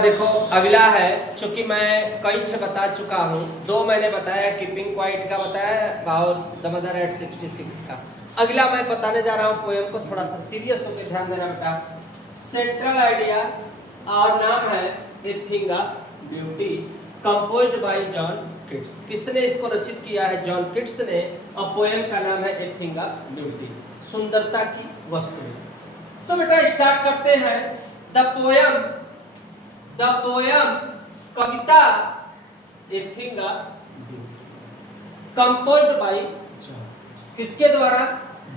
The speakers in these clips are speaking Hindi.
देखो अगला है, चूंकि मैं कई बता चुका हूँ, दो मैंने बताया कीपिंग क्वाइट का बताया और द मदर एट 66 का। अगला मैं बताने जा रहा हूँ पोएम को, थोड़ा सा सीरियस होकर ध्यान देना बेटा। सेंट्रल आइडिया और नाम है ए thing of beauty, composed bye John Keats. किसने इसको रचित किया है? जॉन किट्स ने। और पोएम का नाम है ए थिंग ऑफ ब्यूटी, सुंदरता की वस्तु। तो बेटा स्टार्ट करते हैं। The poem Kavita a thing composed bye John, किसके द्वारा?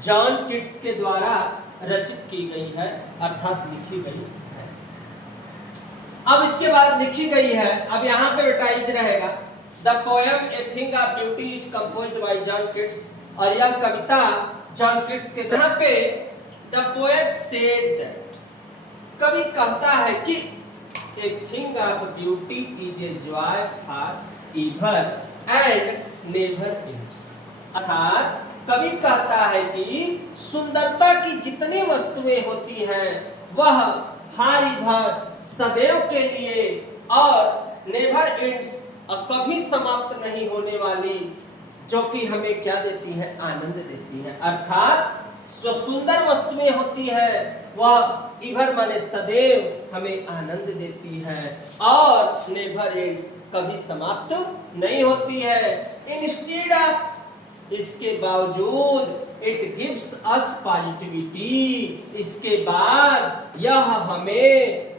जॉन किट्स के द्वारा रचित की गई है, अर्थात लिखी गई है। अब इसके बाद लिखी गई है, अब यहाँ पे बेटा इज रहेगा the poem A thing of beauty is composed bye John Keats. और यह कविता जॉन किट्स के, यहाँ पे द पोएट सेज दैट, कवि कहता है कि A thing of beauty is a joy for ever and never ends। अर्थात कवि कहता है कि सुंदरता की जितनी वस्तुएं होती हैं वह हर भर सदैव के लिए और नेवर एंड्स, और कभी समाप्त नहीं होने वाली, जो कि हमें क्या देती है? आनंद देती है। अर्थात जो सुंदर वस्तुएं होती है वह इवर माने सदैव हमें आनंद देती है और नेवर एंड्स, कभी समाप्त नहीं होती है। इंस्टेड ऑफ, इसके बावजूद, इट गिव्स अस पॉजिटिविटी, इसके बाद यह हमें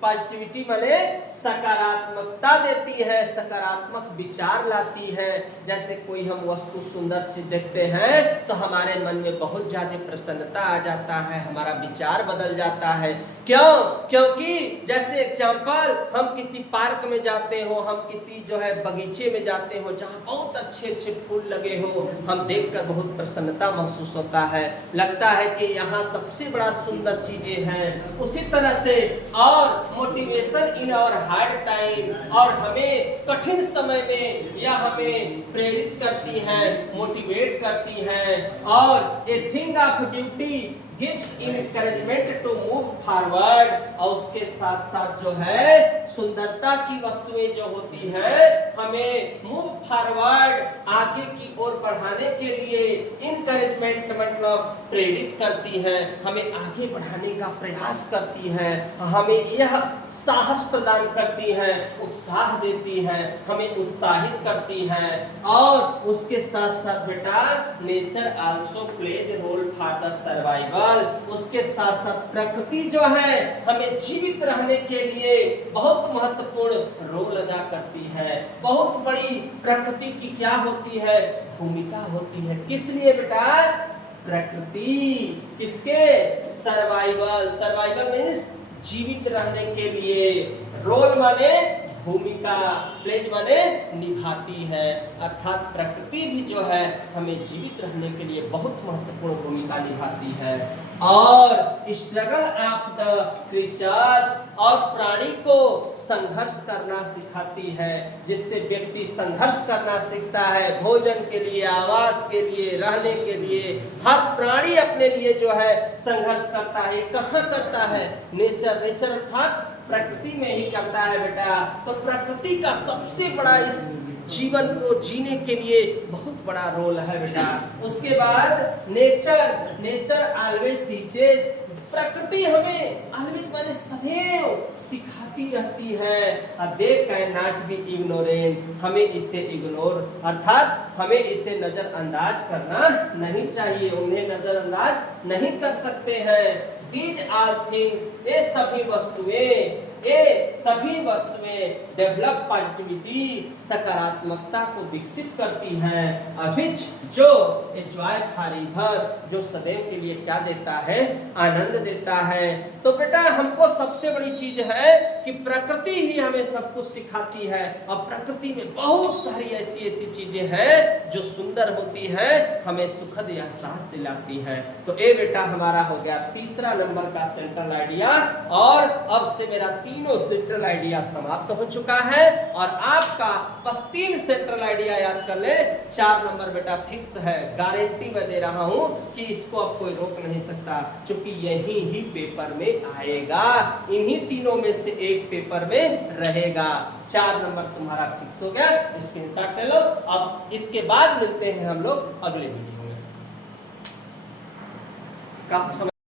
पॉजिटिविटी माने सकारात्मकता देती है, सकारात्मक विचार लाती है। जैसे कोई हम वस्तु सुंदर चीज देखते हैं तो हमारे मन में बहुत ज्यादा प्रसन्नता आ जाता है, हमारा विचार बदल जाता है। क्यों? क्योंकि जैसे एग्जाम्पल, हम किसी पार्क में जाते हो, हम किसी जो है बगीचे में जाते हो जहाँ बहुत अच्छे अच्छे फूल लगे हो, हम देखकर बहुत प्रसन्नता महसूस होता है, लगता है कि यहाँ सबसे बड़ा सुंदर चीजें हैं। उसी तरह से और motivation in our hard time, और हमें कठिन समय में यह हमें प्रेरित करती है, मोटिवेट करती है। और a thing of beauty gives encouragement to move forward, और उसके साथ साथ जो है सुंदरता की वस्तुएं जो होती है हमें मूव फॉरवर्ड, आगे की ओर बढ़ाने के लिए, इनकरेजमेंट मतलब प्रेरित करती है, हमें आगे बढ़ाने का प्रयास करती है, हमें यह साहस प्रदान करती है, उत्साह देती है, हमें उत्साहित करती है। और उसके साथ साथ बेटा nature also plays role for the survival, उसके साथ साथ प्रकृति जो है हमें जीवित रहने के लिए बहुत महत्वपूर्ण रोल अदा करती है। बहुत बड़ी प्रकृति की क्या होती है? भूमिका होती है। किस लिए बेटा? प्रकृति किसके? सर्वाइवल। सर्वाइवल मीन्स जीवित रहने के लिए, रोल माने भूमिका, प्लेज माने निभाती है। अर्थात प्रकृति भी जो है हमें जीवित रहने के लिए बहुत महत्वपूर्ण भूमिका निभाती है। और स्ट्रगल ऑफ द क्रीचर्स, और प्राणी को संघर्ष करना सिखाती है, जिससे व्यक्ति संघर्ष करना सीखता है, भोजन के लिए, आवास के लिए, रहने के लिए। हर प्राणी अपने लिए जो है संघर्ष करता है। कहाँ करता है? नेचर अर्थात प्रकृति में ही करता है बेटा। तो प्रकृति का सबसे बड़ा इस जीवन को जीने के लिए बहुत बड़ा रोल है बेटा। उसके बाद नेचर ऑलवेज टीचेज, प्रकृति हमें ऑलवेज माने सदैव सिखाती रहती है। They can not be ignorant, हमें इसे इग्नोर अर्थात हमें इसे नजरअंदाज करना नहीं चाहिए, उन्हें नजरअंदाज नहीं कर सकते हैं। These all things, ये सभी वस्तुएं डेवलप पॉजिटिविटी, सकारात्मकता को विकसित करती हैं। अभिच जो एंजॉय फॉरएवर, जो सदैव के लिए क्या देता है? आनंद देता है। तो बेटा हमको सबसे बड़ी चीज है कि प्रकृति ही हमें सब कुछ सिखाती है, और प्रकृति में बहुत सारी ऐसी चीजें हैं जो सुंदर होती है, हमें सुखद एहसास दिलाती है। तो ये बेटा हमारा हो गया तीसरा नंबर का सेंट्रल आइडिया। और अब से मेरा तीनों सेंट्रल सेंट्रल आइडिया समाप्त हो चुका है और आपका बस 3 सेंट्रल आइडिया याद कर ले। 4 नंबर बेटा फिक्स है, गारंटी मैं दे रहा हूं कि इसको अब कोई रोक नहीं सकता, क्योंकि यही ही पेपर में आएगा, इन्हीं तीनों में से एक पेपर में रहेगा। 4 नंबर तुम्हारा फिक्स हो गया, स्क्रीनशॉट ले लो। अब इसके बाद मिलते हैं हम लोग अगले वीडियो में।